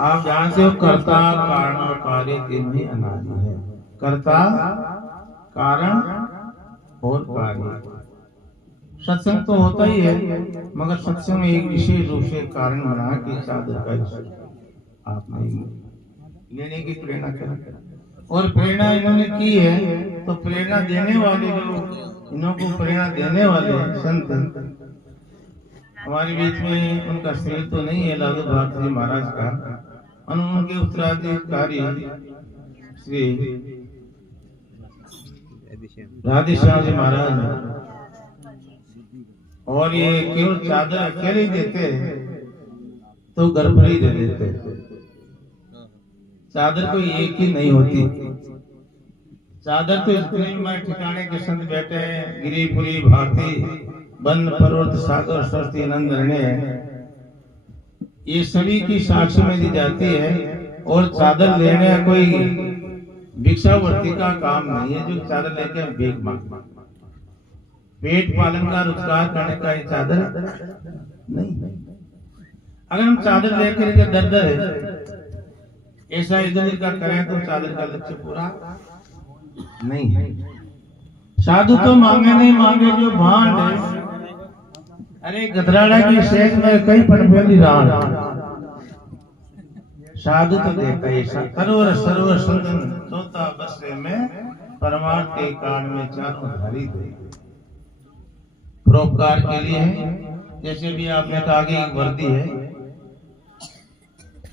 आप जानते हो कर्ता कारण और कार्य तीन ही अनादि है। कर्ता कारण और कार्य। सत्संग तो होता ही है, मगर सत्संग में एक विशेष रूप से कारण बना कि चादर का आप नहीं लेने की प्रेरणा करें। और प्रेरणा इन्होंने की है, तो प्रेरणा देने वाले जो इनको प्रेरणा देने वाले संत हमारे बीच में, उनका श्रेय तो नहीं है लालू भारती जी महाराज का, और उनके उत्तराधिकारी श्री राधेश्याम जी महाराज। और ये केवल चादर अकेले ही देते तो घर पर ही दे देते। चादर कोई एक ही नहीं होती। चादर तो जितने मैं ठिकाने के संत बैठे हैं, गिरिपुरी भारती वन पर्वत सागर सरस्वती नंदने, ये सभी की साक्षी में दी जाती है। और चादर लेने कोई भिक्षावर्ती का काम नहीं है जो चादर लेके भीख मांगता। पेट पालन का रोजगार करने का ये चादर नहीं। अगर हम चादर लेकर के दर दर ऐसा इधर का करें तो चादर का लक्ष्य पूरा नहीं है। साधु तो मांगे नहीं मांगे जो भांड है। अरे गधराड़ा की शेख में कई पनफेली राण, साधु तो देखा ऐसा करोड़ सर्व सुंदर चौथा बसरे में परमार्थ के कारण में चारों धारी दे परोपकार के लिए है। जैसे भी आपने कहा कि वर्दी है,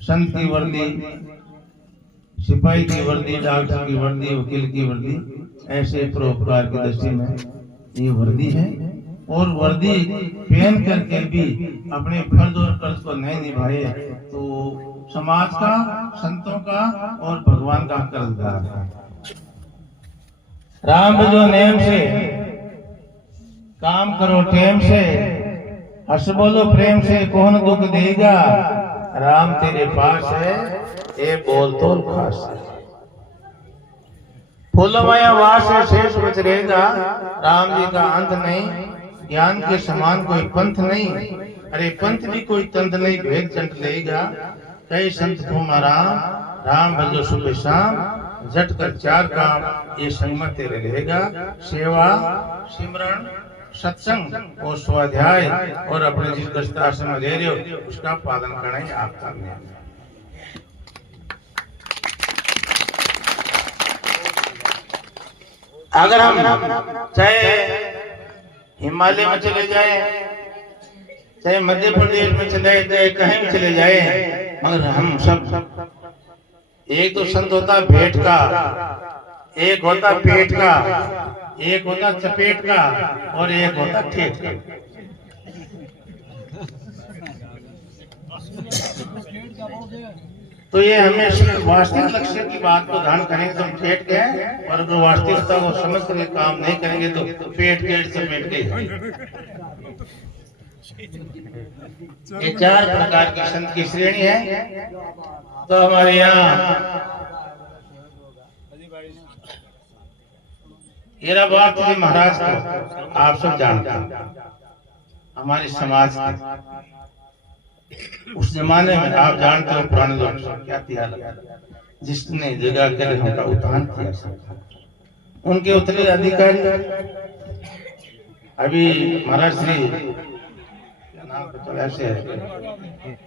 संत की वर्दी, सिपाही की वर्दी, डॉक्टर की वर्दी, वकील की वर्दी, ऐसे परोपकार की दृष्टि में ये वर्दी है। और वर्दी पहन करके भी अपने फर्ज और कर्ज को नहीं निभाए तो समाज का, संतों का और भगवान का कर्जदार है। राम जो नेम से काम करो टेम से, हंस बोलो प्रेम से, कौन दुख देगा, राम तेरे पास है, ये बोल तो खास है। फूलमय वास है, शेष बच रहेगा, राम जी का अंत नहीं, ज्ञान के समान कोई पंथ नहीं। अरे पंथ भी कोई तंत नहीं, भेद चंट लेगा, कई संत तुम्हारा राम भजो सुबह शाम, झट कर चार काम, ये संगमत तेरे रहेगा। सेवा, सिमरण, सत्संग और स्वाध्याय और अपने जिस दस्ताश्रम में ले रहे हो उसका पालन करना ही आपका नियम है। अगर हम चाहे हिमालय में चले जाए, चाहे मध्य प्रदेश में चले जाए, कहीं भी चले जाए, मगर हम सब एक तो संत होता भेंट का, एक होता पेट का, एक होता चपेट का और एक होता ठेठ का। तो ये हमें वास्तविक लक्ष्य की बात को ध्यान करेंगे तो हम ठेठ के हैं, और अगर वास्तविकता को समझ कर काम नहीं करेंगे तो पेट के चपेट के। ये चार प्रकार की संत की श्रेणी है। तो हमारे यहाँ हीराबाद जी महाराज को आप सब जानते हैं, हमारे समाज के उस जमाने में आप जानते हो पुराने लोग क्या किया, जिसने जगह कर उनका उत्थान किया, उनके उत्तराधिकारी अभी महाराज श्री ऐसे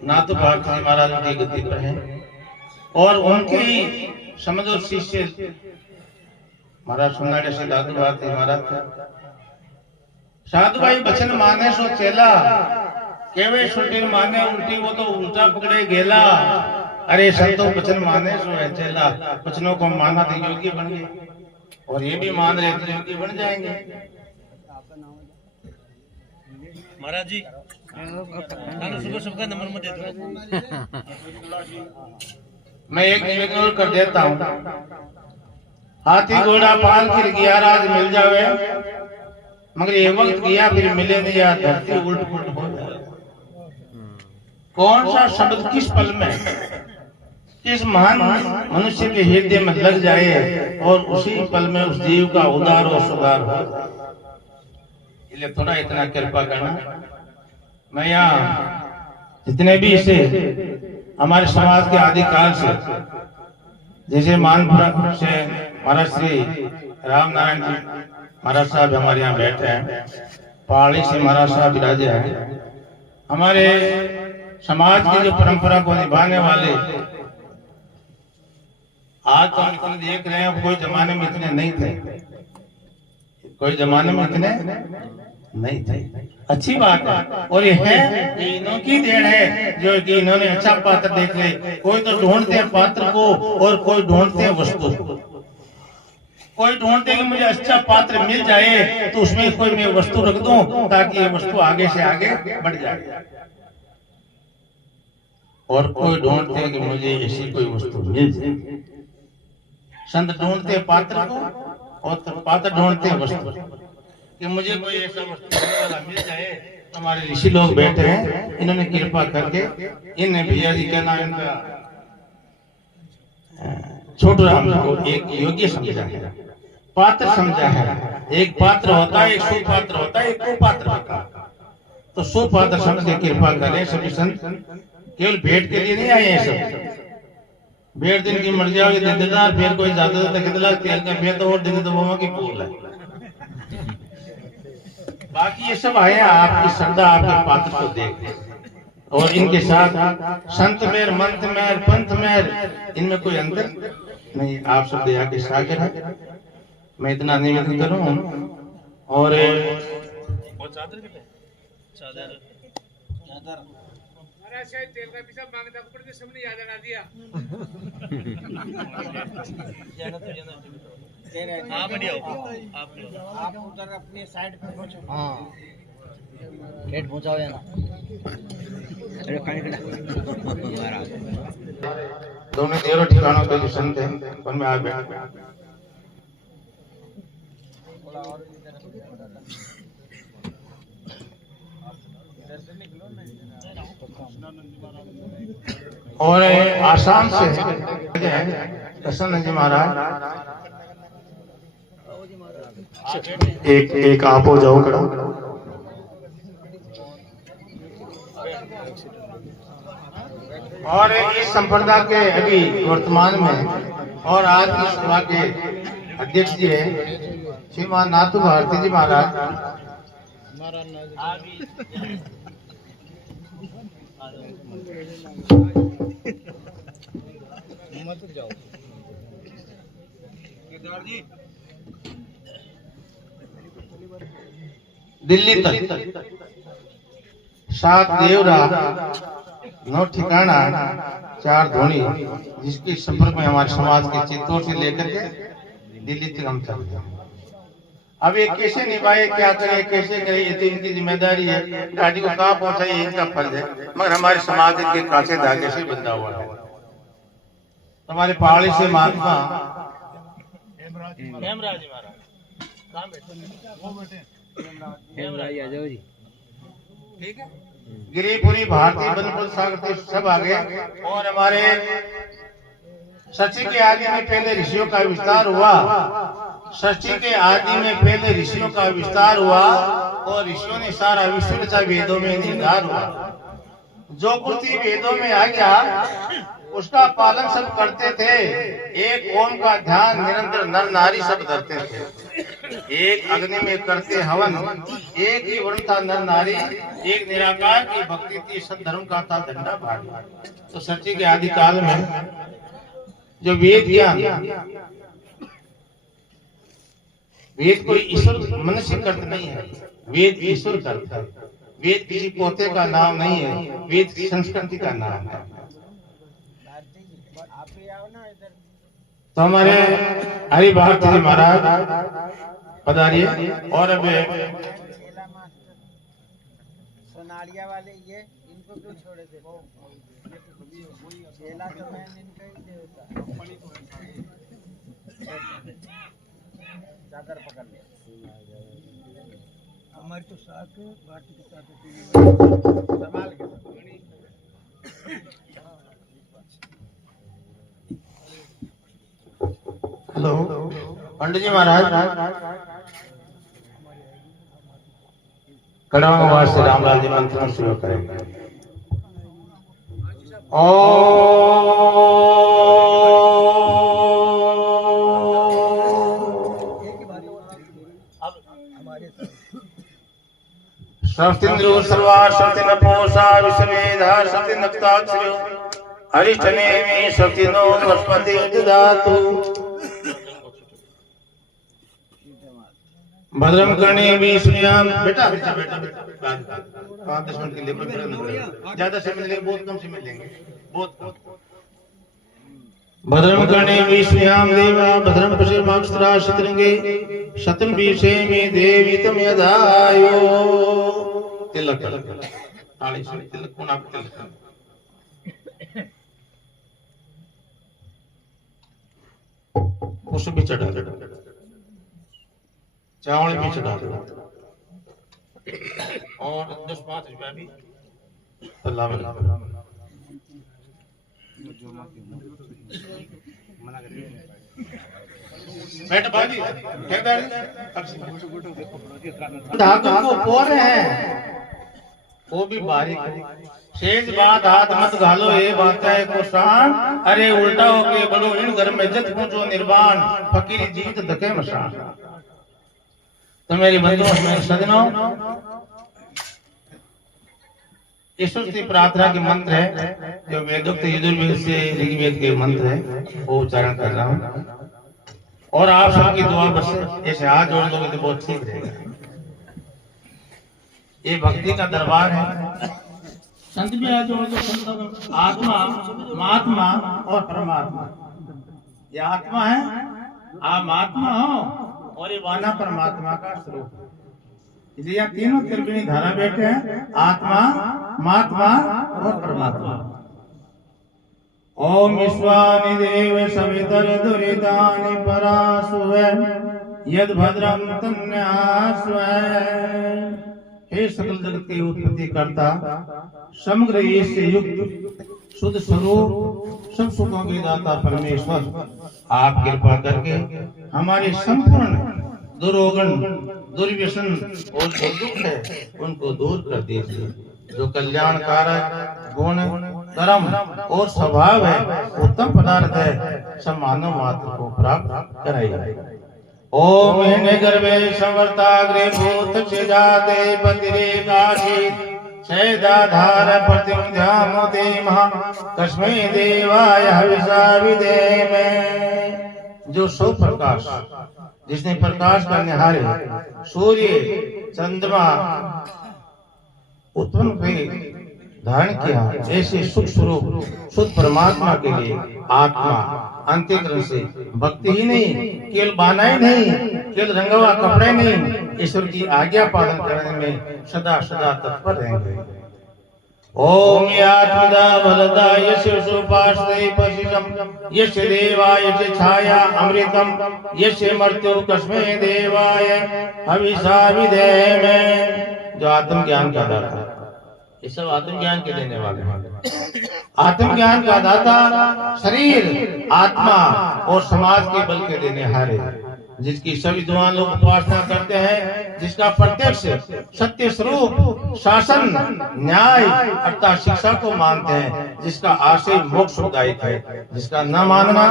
ना तो भारती महाराज की गति पर है, और उनके ही समझो शिष्य महाराज सुनाड़े से दादू भारती महाराज था। साधु भाई बचन माने सो चेला, केवे सुल्टी माने उल्टी, वो तो उल्टा पकड़े गेला। अरे संतो बचन माने सो है चेला, बचनों को माना तो योगी बन गए, और ये भी मान रहे तो योगी बन जाएंगे। महाराज जी सुबह सुबह का नंबर मत दे दो। मैं एक निवेदन और कर देता हूँ, हाथी घोड़ा पाल फिर गया राज मिल जावे, मगर ये वक्त गया फिर मिले नहीं, या धरती उल्ट पुलट हो जाए। कौन सा शब्द किस पल में किस महान मनुष्य के हृदय में लग जाए और उसी पल में उस जीव का उद्धार और सुधार हो, इसलिए थोड़ा इतना कृपा करना। मैं यहाँ जितने भी इसे हमारे समाज के आदिकाल से, जैसे मानपुरा से महाराज श्री राम नारायण जी महाराज साहब हमारे यहाँ बैठे हैं, पहाड़ी से महाराज साहब विराजे हैं। हमारे समाज की जो परंपरा को निभाने वाले आज तो हम इतने देख रहे हैं, कोई जमाने में इतने नहीं थे, कोई जमाने में इतने नहीं थे। अच्छी बात है, और ये है कि इनकी देन है जो कि इन्होंने अच्छा पात्र देख ले। कोई तो ढूंढते हैं पात्र को और कोई ढूंढते हैं वस्तु को। कोई ढूंढते हैं कि मुझे अच्छा पात्र मिल जाए तो उसमें कोई मैं वस्तु रख दूं ताकि ये वस्तु आगे से आगे बढ़ जाए, और कोई ढूंढते हैं कि मुझे ऐसी कोई वस्तु मिल जाए। संत ढूंढते हैं पात्र को और पात्र ढूंढते हैं वस्तु, कि मुझे कोई ऐसा वस्तु वाला मिल जाए। तो हमारे ऋषि लोग बैठे हैं, इन्होंने कृपा करके इन भैया जी क्या नाम इनका छोटू राम को एक योग्य समझा है, पात्र समझा है। एक पात्र होता है, एक सुपात्र होता है, एक कुपात्र होता है। तो सुपात्र समझ के कृपा करें सभी संत। केवल भेंट के लिए नहीं आए हैं सब, भेंट दिन की मर्जी होगी देदार, फिर कोई ज्यादा कितना तेल का फिर तो और दिन तो वो की पूल है। बाकी ये सब आए आपकी श्रद्धा, आपके पात्र को देख, और इनके साथ संत मेर, मंत मेर, पंथ मेर, इनमें कोई अंतर नहीं। आप सब दया के सागर है। मैं इतना निवेदन करूं, और तेल का पिसा मांगता पड़ सबने याद लगा दिया। आप उधर अपने साइड पे पहुंचो। हाँ गेट पहुंचाओ ना। अरे दोनों तेरह ठिकानों पे जो संत हैं उनमें आ बैठ। और आसाम से प्रसन्न जी महाराज, एक आप हो जाओ खड़ा। और इस संप्रदाय के अभी वर्तमान में और आज की सभा के अध्यक्ष जी है श्रीमान नाथू भारती जी महाराज। दिल्ली तक 7 देवरा 9 ठिकाना 4 धोनी, जिसके संपर्क में हमारे समाज के चित्तौड़ से लेकर के दिल्ली तक हम चलते हैं। अब ये कैसे निभाए, क्या करे, कैसे करे, ये तो इनकी जिम्मेदारी है। गाड़ी को कहाँ पहुंचाए ये इनका फर्ज है, मगर हमारे समाज के कांचे धागे से बंधा हुआ है। हमारे पहाड़ी से महात्मा गिरिपुरी भारती बनपुर सागर सब आ गए। और हमारे सची के आदि में पहले ऋषियों का विस्तार हुआ, सृष्टि के आदि में पहले ऋषियों का विस्तार हुआ, और ऋषियों ने सारा विश्व रचा, वेदों में निधार हुआ। जो कुछ वेदों में आ गया उसका पालन सब करते थे। एक ओम का ध्यान निरंतर नर नारी सब धरते थे। एक अग्नि में करते हवन, एक ही वर्ण था नर नारी, एक निराकार की भक्ति थी, सब धर्म का था झंडा भारी। तो सृष्टि के आदि काल में जो वेद ज्ञान, वेद कोई ईश्वर मनुष्य करता नहीं है, वेद ईश्वर करता है। वेद किसी पोते का नाम नहीं है, वेद की संस्कृति का नाम है। तो हमारे हरि भारती जी महाराज पधारिए। और अब सोनारिया वाले ये इनको क्यों छोड़े थे? चेला तो मैं इनका ही देवता। चादर पकड़ ले। हमारे तो साथ भारती के साथ संभाल के। हेलो पंडित जी महाराज, कड़ावास से रामलाल जी मंत्र शुरू करेंगे। शक्तिन्द्रो सर्वा शक्ति नपोषा विश्वमेधा शक्ति नक्ताक्षरो हरिष्ठनेमि शक्ति नो बृहस्पति ददातु भद्रम कर्णे भी श्रीयाम बेटा बेटा बेटा 5-10 मिनट के लिए कोई प्रश्न नहीं, ज्यादा समय लेंगे, बहुत कम समय लेंगे, बहुत कम। भद्रम कर्णे भी श्रीयाम देवा भद्रम पश्यमाक्षरा शतरंगे शतम बीसे में देवी तम यदायो तिलक ताली से तिलक कौन आप तिलक पुष्प भी चढ़ा चावल भी चढ़ा और 10-5 रुपया भी अल्लाह में बैठ बाजी ठेकेदार धातु को पोर है वो भी बारीक शेष बात हाथ मत घालो ये बात है को शान अरे उल्टा होके बोलो इन घर में जत पहुंचो निर्वाण फकीरी जीत धके मशान। तो मेरी बंधुओं मेरे सज्जनों ईश्वर से प्रार्थना के मंत्र है जो वेदोक्त यजुर्वेद से ऋग्वेद के मंत्र है वो उच्चारण कर रहा हूँ और आप सबकी दुआ बस ऐसे हाथ जोड़ दोगे तो बहुत ठीक रहेगा। ये भक्ति का दरबार है, संत भी हाथ जोड़ दो, आत्मा महात्मा और परमात्मा, ये आत्मा है आप महात्मा हो और ये वाना परमात्मा का स्वरूप है। इसलिए यहाँ तीनों त्रिवेणी धारा बैठे हैं, आत्मा महात्मा और परमात्मा। ओम विश्वानि देव सवितर दुरितानि परासुवे यद भद्रम तन्यास्वे। हे सकल जगत के उत्पत्ति करता समग्र ईश से युक्त शुद्ध स्वरूप सब सुखों के दाता परमेश्वर आप कृपा करके हमारे संपूर्ण दुर्गुण दुर्व्यसन और जो दुख है उनको दूर कर दीजिए। जो कल्याणकारक गुण कर्म और स्वभाव है उत्तम पदार्थ है सब मानव मात्र को प्राप्त कराइए। ओम हिने गर्भे संवर्ताग्रे भूत जाते पतिरे काशी छेदाधार प्रतिमुद्यामुदे महा कस्मै देवाय हविषा विधेमे। जो सो प्रकाश जिसने प्रकाश का निहारे सूर्य चंद्रमा उत्पन्न हुए धारण किया ऐसे सुख स्वरूप शुद्ध परमात्मा के लिए आत्मा अंतःकरण से भक्ति ही नहीं केवल बाना ही नहीं केवल रंगवा कपड़े नहीं ईश्वर की आज्ञा पालन करने में सदा सदा तत्पर रहेंगे। ओम यात्मदा बलदा यस्य सुपाश्रय पशिषम यस्य देवाय च छाया अमृतम यस्य मृत्यु कस्मै देवाय हविषा विधेमे। जो आत्म ज्ञान का दाता ये सब आत्मज्ञान के देने वाले हैं। आत्मज्ञान का दाता शरीर आत्मा और समाज के बल के देने हारे जिसकी सभी दुआ लोग उपासना करते हैं जिसका प्रत्यक्ष सत्य स्वरूप शासन न्याय अर्थात शिक्षा को मानते हैं जिसका आशय मोक्षदायक है जिसका न मानना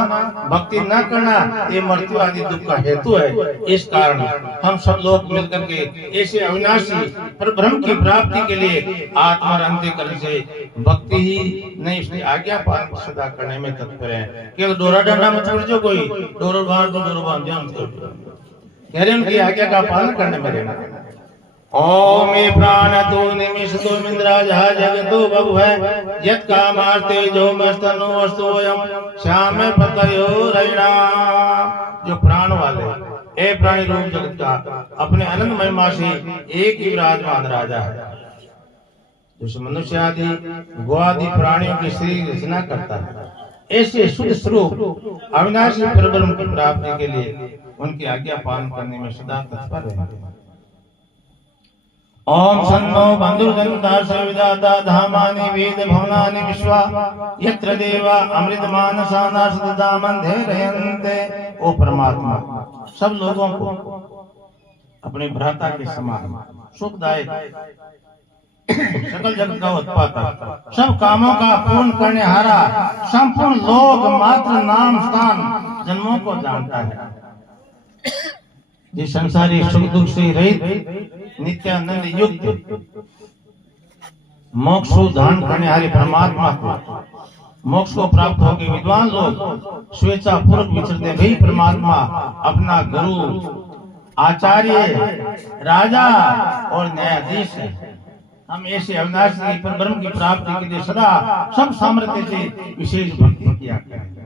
भक्ति न करना ये मृत्यु आदि दुख का हेतु है। इस कारण हम सब लोग मिलकर के ऐसे अविनाशी परब्रह्म की प्राप्ति के लिए आत्मा अंतःकरण से भक्ति ही नहीं उसकी आज्ञा पालन सदा करने में तत्पर है। केवल डोरा डंडा मत छोड़ जो कोई डोरो बांध दो डोरो बांध दो कह रहे उनकी आज्ञा का पालन करने में रहना। ओम प्राण तो निमिष तो मिंद्राज जगतो बभु है यत कामार्ते जो मस्तनो वस्तुयम श्याम पतयो रैणा। जो प्राण वाले ए प्राणी रूप जगत का अपने अनंत महिमा से एक ही विराजमान राजा है जो मनुष्य आदि गो आदि प्राणियों की शरीर रचना करता है। ऐसे शुद्ध स्वरूप अविनाशी परब्रह्म की प्राप्ति के लिए उनकी आज्ञा पालन करने में सदा तत्पर रहेंगे। ओम सन्नो बंधुर्जनता सविदाता धामानि वेद भवनानि विश्वा यत्र देवा अमृत मानसाना सदा मंधे रहन्ते। ओ परमात्मा सब लोगों को अपने भ्राता के समान सुखदायक सकल जगत का उत्पादक, सब कामों का पूर्ण करने हारा, संपूर्ण लोक मात्र नाम स्थान जन्मों को जानता है। जिस संसारी सुख दुख से रहित नित्यानंद युक्त मोक्ष को धारण करने हारे परमात्मा को, मोक्ष को प्राप्त हो गए विद्वान लोग स्वेच्छा पूर्वक विचरते वही परमात्मा अपना गुरु, आचार्य, राजा और न्यायाधीश है। हम ऐसे अविनाशी ब्रह्म की प्राप्ति के लिए सदा सब सामर्थ्य से विशेष भक्ति किया करें।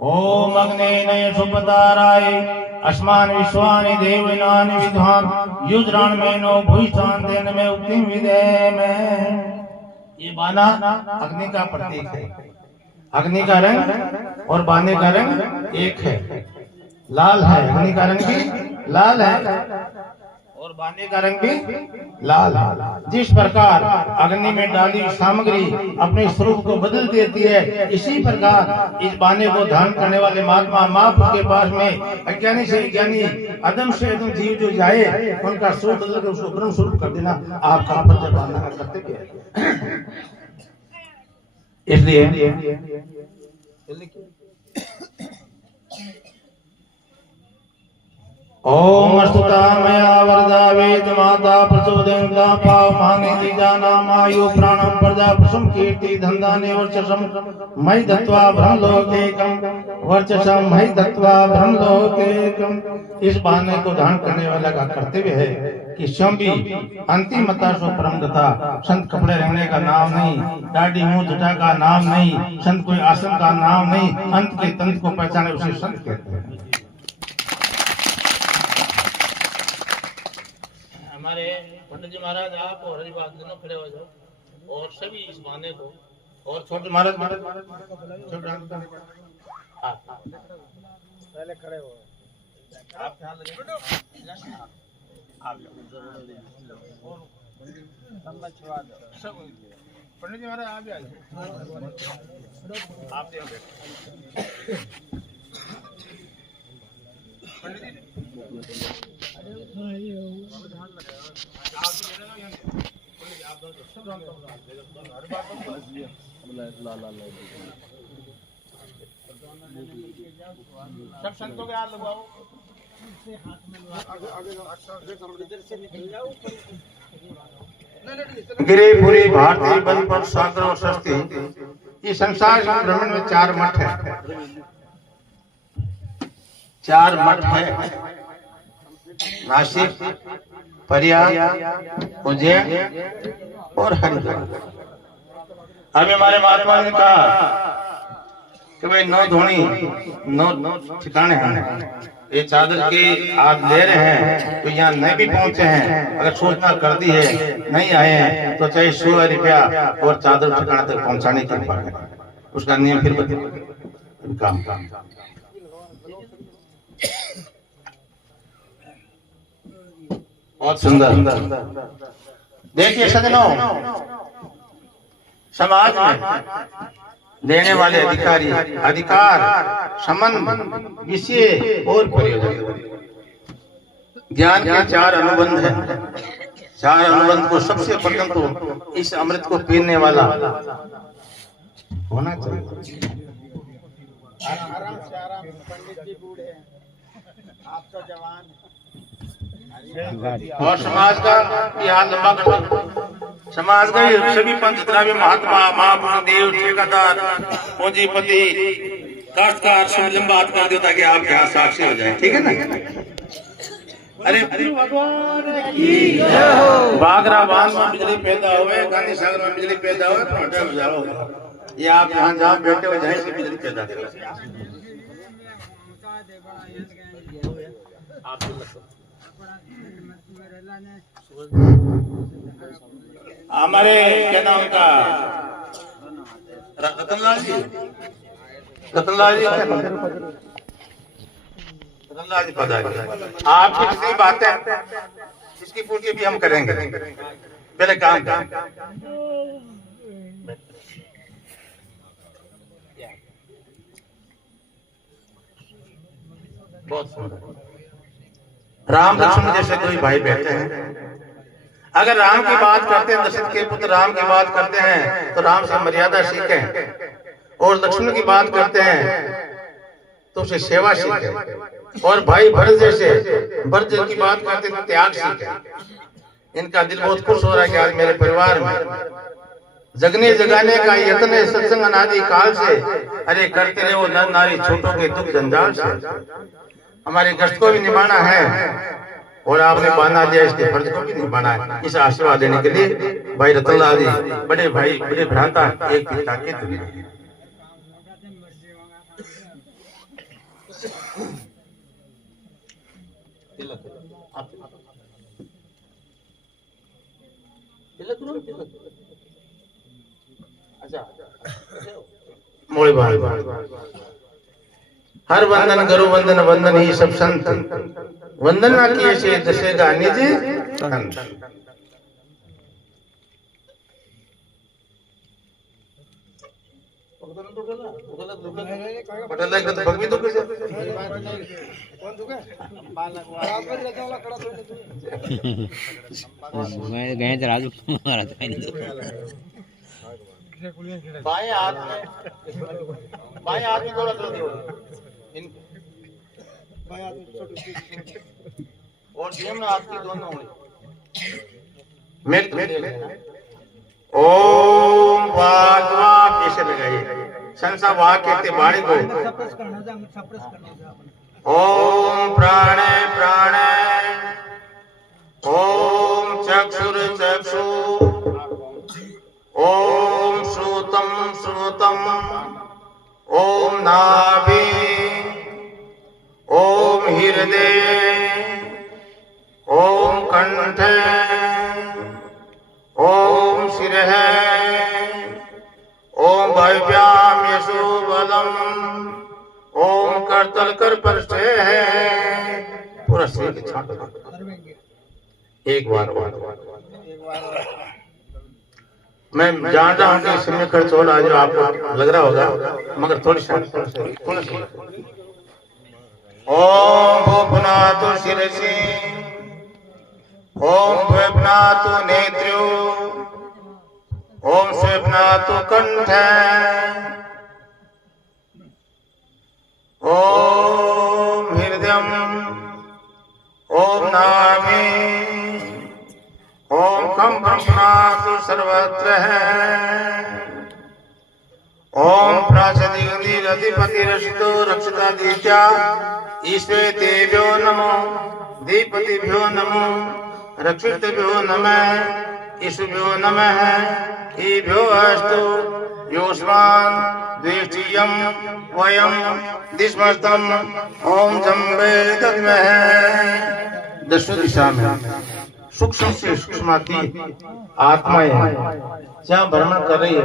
ओम अग्ने सुपताराय अस्मान विश्वानि देवनानि विद्वान युज्रान में नो भूषान देन में उक्तिम विदे में। ये बाना अग्नि का प्रतीक है। अग्नि का रंग और बाने का रंग एक है, लाल है। अग्नि का रंग भी लाल है और बाने का रंग भी लाल है। जिस प्रकार अग्नि में डाली सामग्री अपने स्वरूप को बदल देती है, इसी प्रकार इस बाने को धारण करने वाले महात्मा महापुरुष के पास में अज्ञानी से ज्ञानी, अदम से अदम जीव जो जाए उनका स्वरूप बदल कर उसको ब्रह्म स्वरूप कर देना आपका फर्ज बांधना का कर्तव्य है। इसलिए ओम अस्तुता मया वरदा वेद माता प्रचोदयन्ता पाव माने दिजाना मायु प्राणम प्रजा प्रसम कीर्ति धन्दाने वर्चसम मयि दत्वा ब्रह्मलोकेकम वर्चसम मयि दत्वा ब्रह्मलोकेकम। इस बहाने को धारण करने वाला का कर्तव्य है कि स्वयं भी अंतिमता सो परम गता। संत कपड़े रंगने का नाम नहीं, दाढ़ी मुंह जटा का नाम नहीं, संत कोई आसन का नाम नहीं, अंत के तंत्र को पहचाने उसे संत कहते हैं। हमारे पंडित जी महाराज आप और हरिबाग दोनों खड़े हो जाओ और सभी इस बहाने को, और छोटे महाराज पहले खड़े हो आप ध्यान लगे पंडित जी महाराज आप भी आ जाओ, आप पंडित जी सब संतों के हाथ लगाओ। गिरिपुरी भारती बन पर सागर और सस्ती। इस संसार भ्रमण में 4 मठ है, 4 मठ है, नासिक, प्रयाग, उज्जैन और हरिद्वार। अभी हमारे महात्मा ने कहा कि भाई 9 धोनी 9 ठिकाने हैं। ये चादर के आप ले रहे हैं तो यहाँ नहीं भी पहुंचे हैं, अगर सूचना कर दी है नहीं आए हैं तो चाहे 100 रुपया और चादर ठिकाने तक पहुंचाने की बात है। उसका नियम फिर बताइए। काम बहुत सुंदर। देखिए सज्जनों, समाज में देने वाले अधिकारी, अधिकार, संबंध, विषय और प्रयोजन, ज्ञान के 4 अनुबंध हैं। 4 अनुबंध को सबसे प्रथम तो इस अमृत को पीने वाला होना चाहिए। आराम से आराम, पंडित जी बूढ़े आप तो जवान, और समाज का यहाँ लंबा समाज का सभी पंच जितना भी महात्मा महापुरुष देव ठेकेदार पूंजीपति काश्तकार सब लंबा हाथ कर दो ताकि आप यहाँ साक्षी हो जाए। ठीक है ना? अरे भगवान की बागरा बांध में बिजली पैदा हुए, गांधी सागर में बिजली पैदा हुए, पहुंचा जाओ ये आप यहाँ जहाँ बैठे हो जाए बिजली पैदा करें। हमारे क्या नाम का रतनलाल जी, रतनलाल जी पता है आपकी कितनी बातें इसकी पूर्ति भी हम करेंगे। पहले काम करें। बहुत सुंदर। राम लक्ष्मण जैसे कोई भाई बैठे हैं, अगर राम की बात करते हैं, दशरथ के पुत्र राम की बात करते हैं तो राम से मर्यादा सीखें, और लक्ष्मण की बात करते हैं तो उसे सेवा सीखें, और भाई भरत जैसे भरत की बात करते हैं तो त्याग सीखें। इनका दिल बहुत खुश हो रहा है कि आज मेरे परिवार में जगने जगाने का यत्न है सत्संग अनादि काल से। अरे करते रहे वो नर नारी छोटों के दुख जंजाल से। हमारे कष्ट को भी निभाना है और आपने बांधा दिया, इसके फर्ज को भी निभाना है। इस आशीर्वाद देने के लिए भाई रतनलाल जी, बड़े भाई बड़े भ्राता, एक पिता के तुल्य। मोड़ी बात हर वंदन गुरु वंदन वंदन ही सब संत, वंदन ना किए से दसेगा निज तन। भगवी तो कैसे मैं गए थे राजू मारा था बाएं हाथ में थोड़ा जल्दी हो और जेम हाथ की दोनों उंगली मेरे ओम वागवा कैसे लगाइए संसा वाग कहते बाणी को। ओम प्राणे प्राणे, ओम चक्षुर चक्षु, ओम श्रुतम श्रुतम, ओम नाभि, ओम हृदय, ओम कंठ, ओम शिरः, ओम भव्याम यशो बलम, ओम करतल कर पर से है पूरा शरीर के छांट एक बार मैं जान रहा हूँ कि इसमें खर्च हो रहा है, जो आपको लग रहा होगा, मगर थोड़ी सी ओम भूपनातु शिरसि, ओम भूपनातु नेत्रो, ओम स्वेपनातु कंठ, ओम हृदयम, ओम नाभि, ओम कंपनातु सर्वत्र ओम प्राचदिगंधि रतिपति रक्षितो रक्षिता दीत्या ईश्वे देव्यो नमो दीपतिभ्यो नमो रक्षितभ्यो नमः ईशुभ्यो नमः ईभ्यो अस्तु योस्मान् द्वेष्टियं वयं दिस्मस्तम ओम जम्बे तद्महे। दशों दिशा में सूक्ष्म से सूक्ष्म आत्माएं जहाँ भ्रमण कर रही है,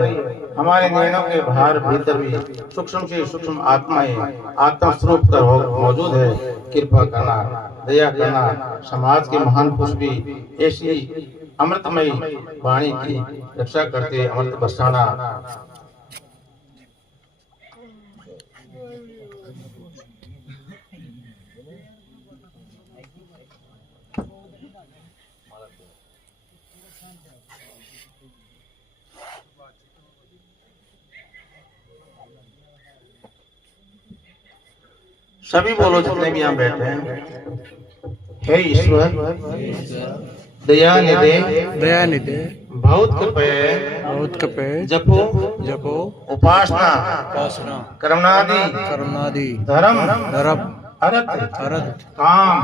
हमारे नयनों के बाहर भीतर भी सूक्ष्म से सूक्ष्म आत्माएं आत्मा स्वरूप कर मौजूद है। कृपा करना, दया करना, समाज के महान पुरुष भी ऐसी अमृतमयी वाणी की रक्षा करते अमृत बरसाना। सभी बोलो जितने भी यहाँ बैठे हैं। हे ईश्वर दया निधे बहुत कृपे जपो उपासना कर्मनादि धर्म अर्थ काम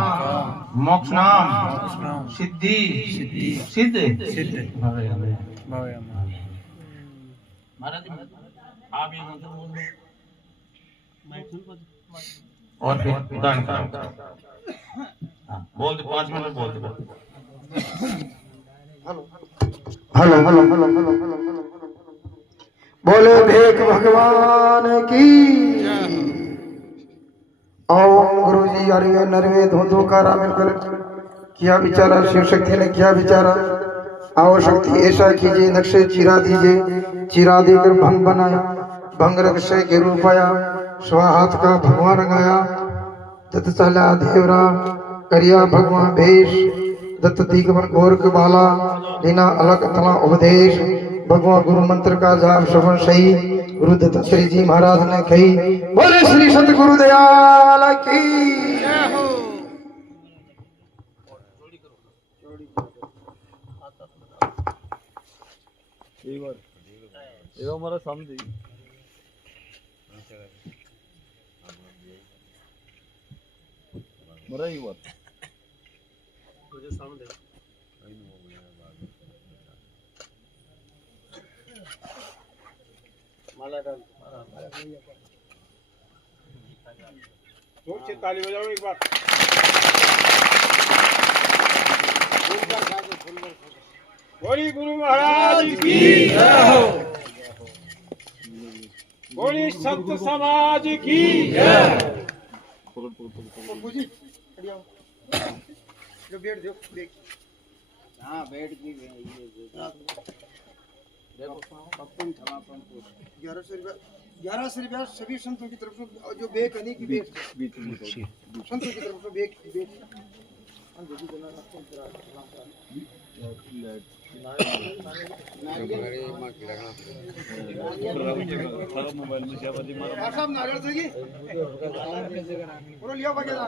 मोक्ष नाम सिद्धि सिद्ध महाराज आप ये मंत्र बोल दो और फिर दान करो। बोल दे 5 मिनट बोल दे। हेलो बोले भेक भगवान की। ओम गुरुजी अरे नरवे धो कारा मिलकर क्या विचारा, शिव शक्ति ने क्या विचारा। आओ शक्ति ऐसा कीजिए, नक्शे चिरा दीजिए, चिरा देकर भंग बनाया, भंग रक्षय के रूप आया, स्वाहात का भगवान रंगाया, तत्सला देवरा करिया भगवान भेष, दत्त दिगंबर गोरख बाला बिना अलग तला उपदेश भगवान गुरु मंत्र का जाप श्रवण सही गुरु दत्तात्रेय जी महाराज ने कही। बोले श्री संत गुरुदयाल की जय हो। हमारा सामने मरा ही बात तुझे सामने माला डाल जोर से ताली बजाओ एक बार। बोली गुरु महाराज की जय हो। बोली संत समाज की जय। जो बैठ दो देख हाँ बैठ की देखो पप्पन थमापन 1100 रुपया सभी संतों की तरफ से जो बेक है की बेक संतों की तरफ से बेक की बेक मोबाइल में शाबादी मारा साहब नारियल चाहिए पूरा लिया वगैरह